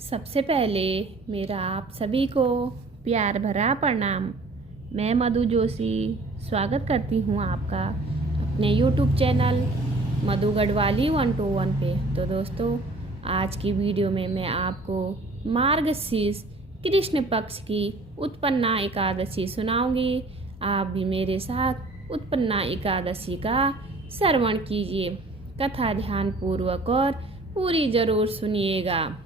सबसे पहले मेरा आप सभी को प्यार भरा प्रणाम। मैं मधु जोशी स्वागत करती हूँ आपका अपने YouTube चैनल मधु गढ़वाली 121 पे। तो दोस्तों, आज की वीडियो में मैं आपको मार्गशीर्ष कृष्ण पक्ष की उत्पन्ना एकादशी सुनाऊंगी। आप भी मेरे साथ उत्पन्ना एकादशी का श्रवण कीजिए। कथा ध्यान पूर्वक और पूरी जरूर सुनिएगा।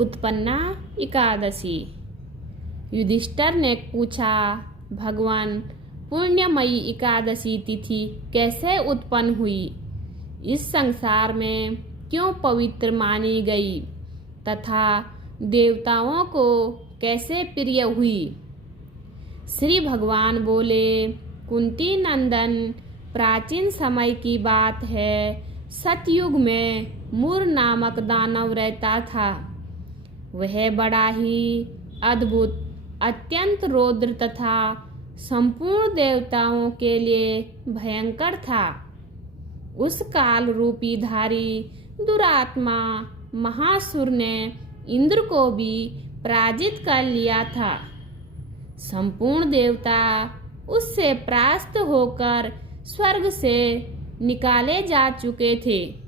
उत्पन्ना एकादशी। युधिष्ठिर ने पूछा, भगवान, पुण्यमयी एकादशी तिथि कैसे उत्पन्न हुई? इस संसार में क्यों पवित्र मानी गई तथा देवताओं को कैसे प्रिय हुई? श्री भगवान बोले, कुंती नंदन, प्राचीन समय की बात है। सतयुग में मूर नामक दानव रहता था। वह बड़ा ही अद्भुत, अत्यंत रौद्र तथा संपूर्ण देवताओं के लिए भयंकर था। उस काल रूपी धारी दुरात्मा महासुर ने इंद्र को भी पराजित कर लिया था। संपूर्ण देवता उससे परास्त होकर स्वर्ग से निकाले जा चुके थे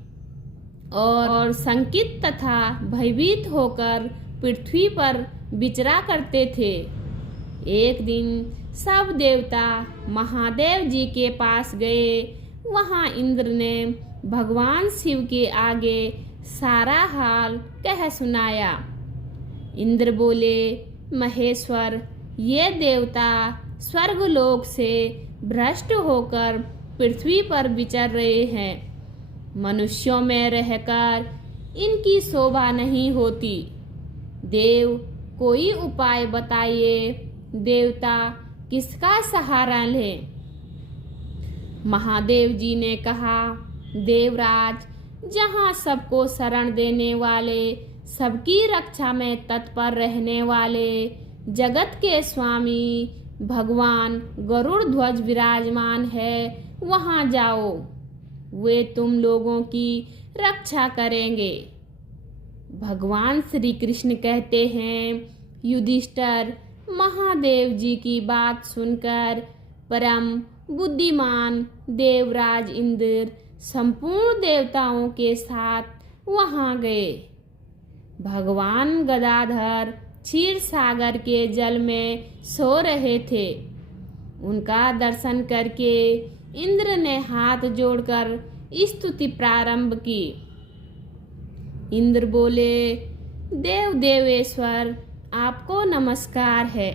और संकित तथा भयभीत होकर पृथ्वी पर विचरा करते थे। एक दिन सब देवता महादेव जी के पास गए। वहां इंद्र ने भगवान शिव के आगे सारा हाल कह सुनाया। इंद्र बोले, महेश्वर, ये देवता स्वर्गलोक से भ्रष्ट होकर पृथ्वी पर विचर रहे हैं। मनुष्यों में रहकर इनकी शोभा नहीं होती। देव, कोई उपाय बताइए। देवता किसका सहारा लें? महादेव जी ने कहा, देवराज, जहाँ सबको शरण देने वाले, सबकी रक्षा में तत्पर रहने वाले, जगत के स्वामी भगवान गरुड़ ध्वज विराजमान है, वहाँ जाओ। वे तुम लोगों की रक्षा करेंगे। भगवान श्री कृष्ण कहते हैं, युधिष्ठिर, महादेव जी की बात सुनकर परम बुद्धिमान देवराज इंद्र संपूर्ण देवताओं के साथ वहां गए। भगवान गदाधर क्षीर सागर के जल में सो रहे थे। उनका दर्शन करके इंद्र ने हाथ जोड़कर स्तुति प्रारंभ की। इंद्र बोले, देव देवेश्वर, आपको नमस्कार है।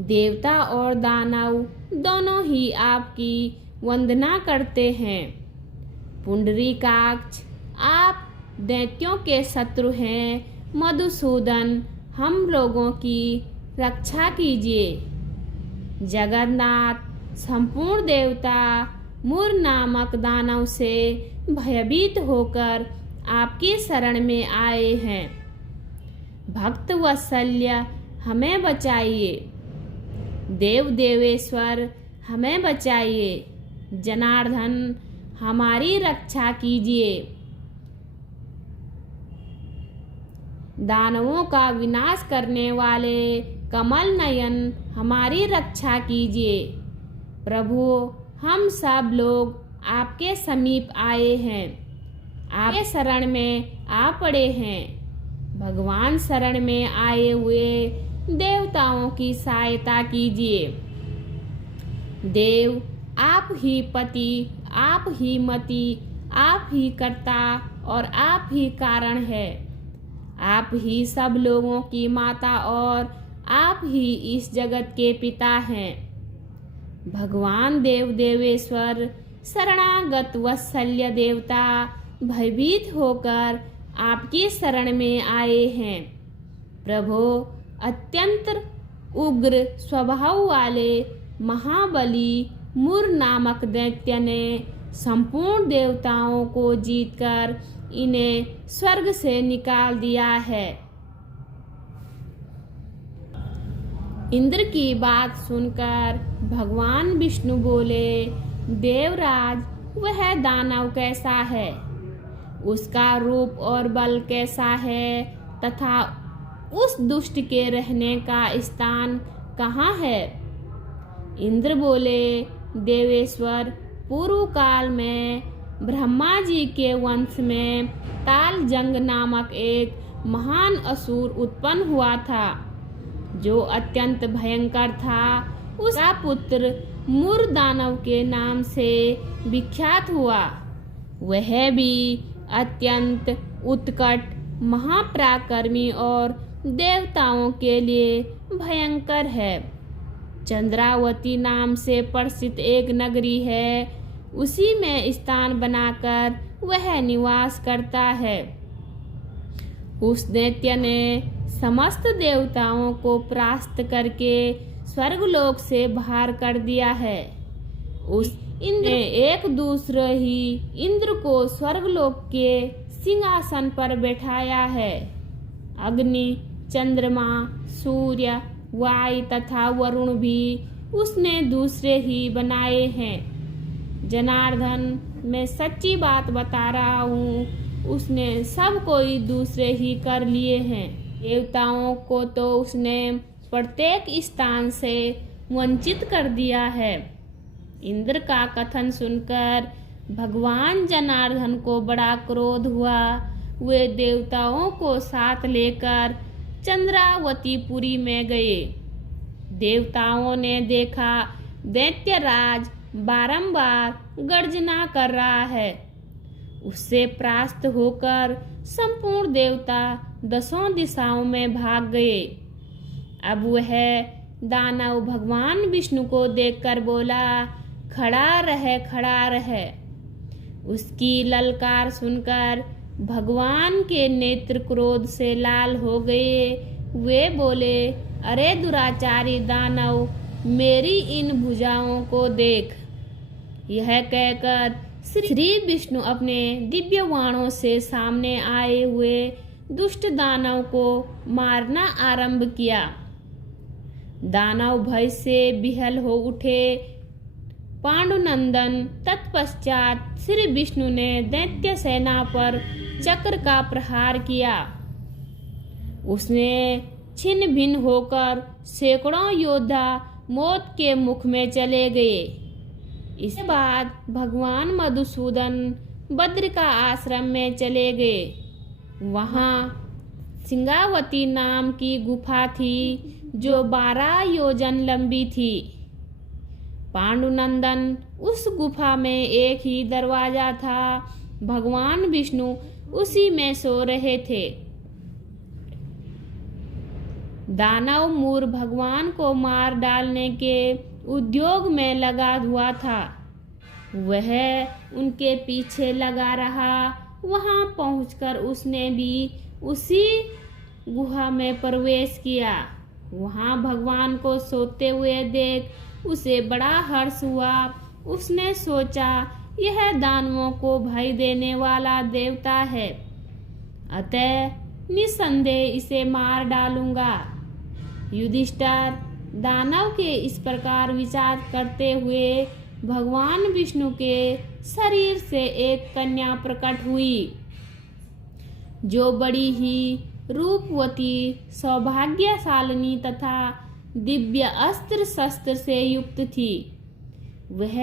देवता और दानव दोनों ही आपकी वंदना करते हैं। पुंडरीकाक्ष, आप दैत्यों के शत्रु हैं। मधुसूदन, हम लोगों की रक्षा कीजिए। जगन्नाथ, संपूर्ण देवता मूर नामक दानव से भयभीत होकर आपकी शरण में आए हैं। भक्त वत्सल्य, हमें बचाइए। देव देवेश्वर, हमें बचाइए। जनार्दन, हमारी रक्षा कीजिए। दानवों का विनाश करने वाले कमल नयन, हमारी रक्षा कीजिए। प्रभु, हम सब लोग आपके समीप आए हैं। आपके शरण में आ पड़े हैं। भगवान शरण में आए हुए देवताओं की सहायता कीजिए। देव, आप ही पति, आप ही मति, आप ही कर्ता और आप ही कारण है। आप ही सब लोगों की माता और आप ही इस जगत के पिता हैं। भगवान देव देवेश्वर, शरणागत वत्सल्य देवता भयभीत होकर आपकी शरण में आए हैं। प्रभु, अत्यंत उग्र स्वभाव वाले महाबली मूर नामक दैत्य ने संपूर्ण देवताओं को जीतकर इन्हें स्वर्ग से निकाल दिया है। इंद्र की बात सुनकर भगवान विष्णु बोले, देवराज, वह दानव कैसा है? उसका रूप और बल कैसा है तथा उस दुष्ट के रहने का स्थान कहाँ है? इंद्र बोले, देवेश्वर, पूर्व काल में ब्रह्मा जी के वंश में तालजंग नामक एक महान असुर उत्पन्न हुआ था, जो अत्यंत भयंकर था। उसका पुत्र मुर दानव के नाम से विख्यात हुआ। वह भी अत्यंत उत्कट, महापराक्रमी और देवताओं के लिए भयंकर है। चंद्रावती नाम से प्रसिद्ध एक नगरी है, उसी में स्थान बनाकर वह निवास करता है। उस दैत्य ने समस्त देवताओं को परास्त करके स्वर्गलोक से बाहर कर दिया है। उस इंद्र ने एक दूसरे ही इंद्र को स्वर्गलोक के सिंहासन पर बैठाया है। अग्नि, चंद्रमा, सूर्य, वायु तथा वरुण भी उसने दूसरे ही बनाए हैं। जनार्दन, मैं सच्ची बात बता रहा हूँ, उसने सब कोई दूसरे ही कर लिए हैं। देवताओं को तो उसने प्रत्येक स्थान से वंचित कर दिया है। इंद्र का कथन सुनकर भगवान जनार्दन को बड़ा क्रोध हुआ। वे देवताओं को साथ लेकर चंद्रावतीपुरी में गए। देवताओं ने देखा दैत्यराज बारंबार गर्जना कर रहा है। उससे परास्त होकर संपूर्ण देवता दसों दिशाओं में भाग गए। अब वह दानव भगवान विष्णु को देखकर बोला, खड़ा रह, खड़ा रह। उसकी ललकार सुनकर भगवान के नेत्र क्रोध से लाल हो गए। वे बोले, अरे दुराचारी दानव, मेरी इन भुजाओं को देख। यह कहकर श्री विष्णु अपने दिव्य बाणों से सामने आए हुए दुष्ट दानव को मारना आरंभ किया। दानव भय से विह्वल हो उठे। पांडुनंदन तत्पश्चात श्री विष्णु ने दैत्य सेना पर चक्र का प्रहार किया। उसने छिन्न भिन्न होकर सैकड़ों योद्धा मौत के मुख में चले गए। इसके बाद भगवान मधुसूदन बद्र का आश्रम में चले गए। वहाँ सिंगावती नाम की गुफा थी, जो 12 योजन लंबी थी। पांडुनंदन उस गुफा में एक ही दरवाजा था। भगवान विष्णु उसी में सो रहे थे। दानव मूर भगवान को मार डालने के उद्योग में लगा हुआ था। वह उनके पीछे लगा रहा। वहां पहुंचकर उसने भी उसी गुहा में प्रवेश किया। वहां भगवान को सोते हुए देख उसे बड़ा हर्ष हुआ। उसने सोचा, यह दानवों को भय देने वाला देवता है, अतः निसंदेह इसे मार डालूंगा। युधिष्ठिर दानव के इस प्रकार विचार करते हुए भगवान विष्णु के शरीर से एक कन्या प्रकट हुई, जो बड़ी ही रूपवती, सौभाग्यशालिनी तथा दिव्य अस्त्र शस्त्र से युक्त थी। वह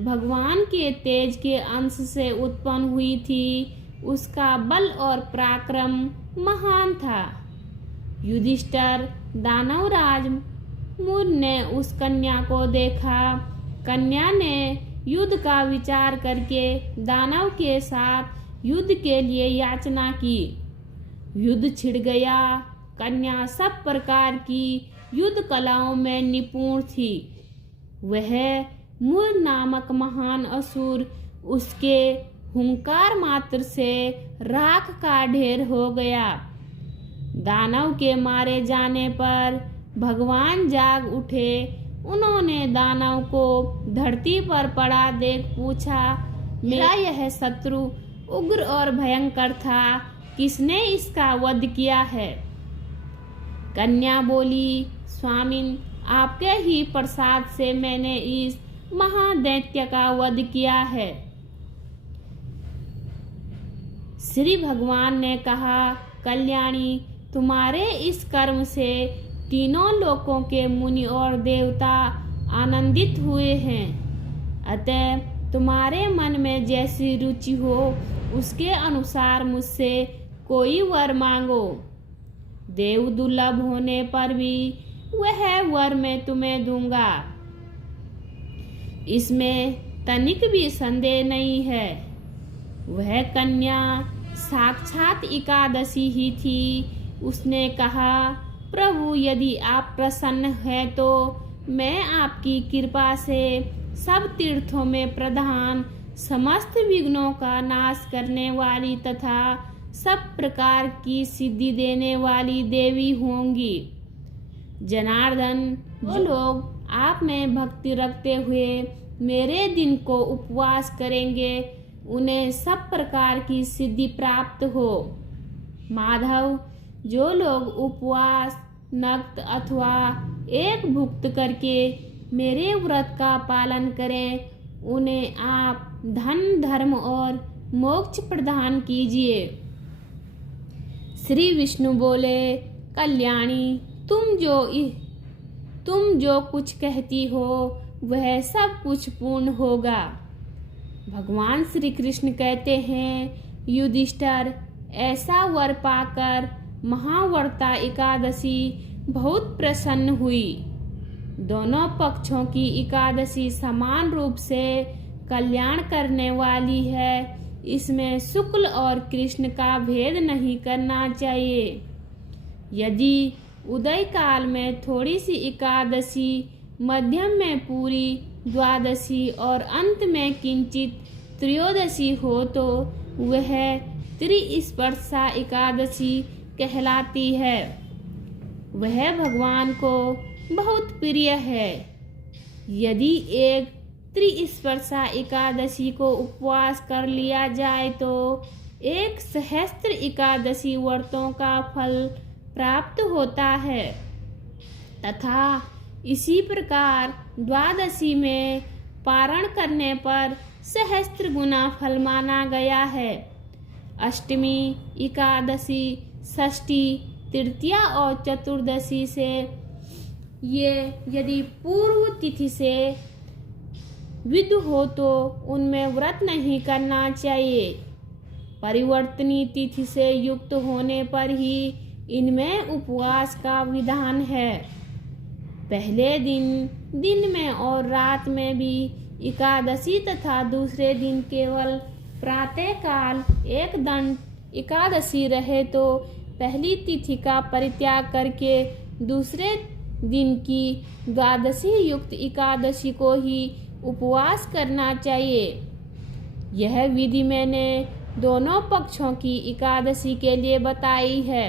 भगवान के तेज के अंश से उत्पन्न हुई थी। उसका बल और पराक्रम महान था। युधिष्ठिर दानवराज मूर ने उस कन्या को देखा। कन्या ने युद्ध का विचार करके दानव के साथ युद्ध के लिए याचना की। युद्ध छिड़ गया। कन्या सब प्रकार की युद्ध कलाओं में निपुण थी। वह मूर नामक महान असुर उसके हुंकार मात्र से राख का ढेर हो गया। दानव के मारे जाने पर भगवान जाग उठे। उन्होंने दानव को धरती पर पड़ा देख पूछा, मेरा यह शत्रु उग्र और भयंकर था, किसने इसका वध किया है? कन्या बोली, स्वामिन, आपके ही प्रसाद से मैंने इस महादैत्य का वध किया है। श्री भगवान ने कहा, कल्याणी, तुम्हारे इस कर्म से तीनों लोकों के मुनि और देवता आनंदित हुए हैं। अतः तुम्हारे मन में जैसी रुचि हो उसके अनुसार मुझसे कोई वर मांगो। देव दुर्लभ होने पर भी वह वर मैं तुम्हें दूंगा, इसमें तनिक भी संदेह नहीं है। वह कन्या साक्षात एकादशी ही थी। उसने कहा, प्रभु, यदि आप प्रसन्न हैं तो मैं आपकी कृपा से सब तीर्थों में प्रधान, समस्त विघ्नों का नाश करने वाली तथा सब प्रकार की सिद्धि देने वाली देवी होंगी। जनार्दन, जो लोग आप में भक्ति रखते हुए मेरे दिन को उपवास करेंगे उन्हें सब प्रकार की सिद्धि प्राप्त हो। माधव, जो लोग उपवास, नक्त अथवा एक भुक्त करके मेरे व्रत का पालन करें उन्हें आप धन, धर्म और मोक्ष प्रदान कीजिए। श्री विष्णु बोले, कल्याणी, तुम जो कुछ कहती हो वह सब कुछ पूर्ण होगा। भगवान श्री कृष्ण कहते हैं, युधिष्ठिर, ऐसा वर पाकर महाव्रता एकादशी बहुत प्रसन्न हुई। दोनों पक्षों की एकादशी समान रूप से कल्याण करने वाली है। इसमें शुक्ल और कृष्ण का भेद नहीं करना चाहिए। यदि उदय काल में थोड़ी सी एकादशी, मध्यम में पूरी द्वादशी और अंत में किंचित त्रयोदशी हो तो वह त्रिस्पर्शा एकादशी कहलाती है। वह भगवान को बहुत प्रिय है। यदि एक त्रिस्पर्शा एकादशी को उपवास कर लिया जाए तो 1 सहस्त्र एकादशी व्रतों का फल प्राप्त होता है तथा इसी प्रकार द्वादशी में पारण करने पर सहस्त्र गुना फल माना गया है। अष्टमी, एकादशी, षष्ठी, तृतीया और चतुर्दशी से ये यदि पूर्व तिथि से विद हो तो उनमें व्रत नहीं करना चाहिए। परिवर्तनी तिथि से युक्त होने पर ही इनमें उपवास का विधान है। पहले दिन में और रात में भी एकादशी तथा दूसरे दिन केवल प्रातः काल एक दंड एकादशी रहे तो पहली तिथि का परित्याग करके दूसरे दिन की द्वादशी युक्त एकादशी को ही उपवास करना चाहिए। यह विधि मैंने दोनों पक्षों की एकादशी के लिए बताई है।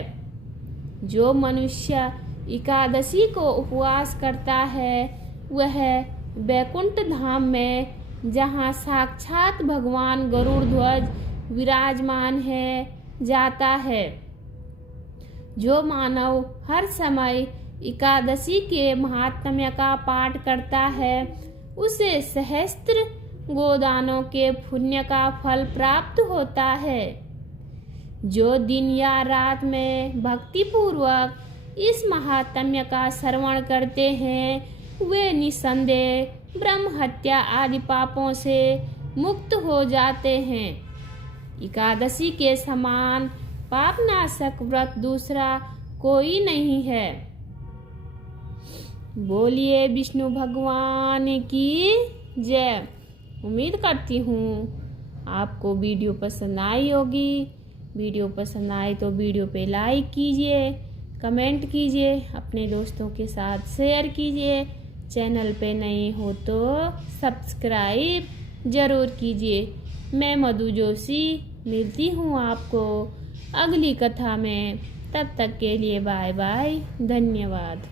जो मनुष्य एकादशी को उपवास करता है वह वैकुंठ धाम में, जहाँ साक्षात भगवान गरुड़ ध्वज विराजमान है, जाता है। जो मानव हर समय एकादशी के महात्म्य का पाठ करता है उसे सहस्त्र गोदानों के पुण्य का फल प्राप्त होता है। जो दिन या रात में भक्ति पूर्वक इस महात्म्य का श्रवण करते हैं वे निसंदेह ब्रह्म हत्या आदि पापों से मुक्त हो जाते हैं। एकादशी के समान पापनाशक व्रत दूसरा कोई नहीं है। बोलिए विष्णु भगवान की जय। उम्मीद करती हूँ आपको वीडियो पसंद आई होगी। वीडियो पसंद आए तो वीडियो पे लाइक कीजिए, कमेंट कीजिए, अपने दोस्तों के साथ शेयर कीजिए। चैनल पे नए हो तो सब्सक्राइब ज़रूर कीजिए। मैं मधु जोशी मिलती हूँ आपको अगली कथा में। तब तक के लिए बाय बाय, धन्यवाद।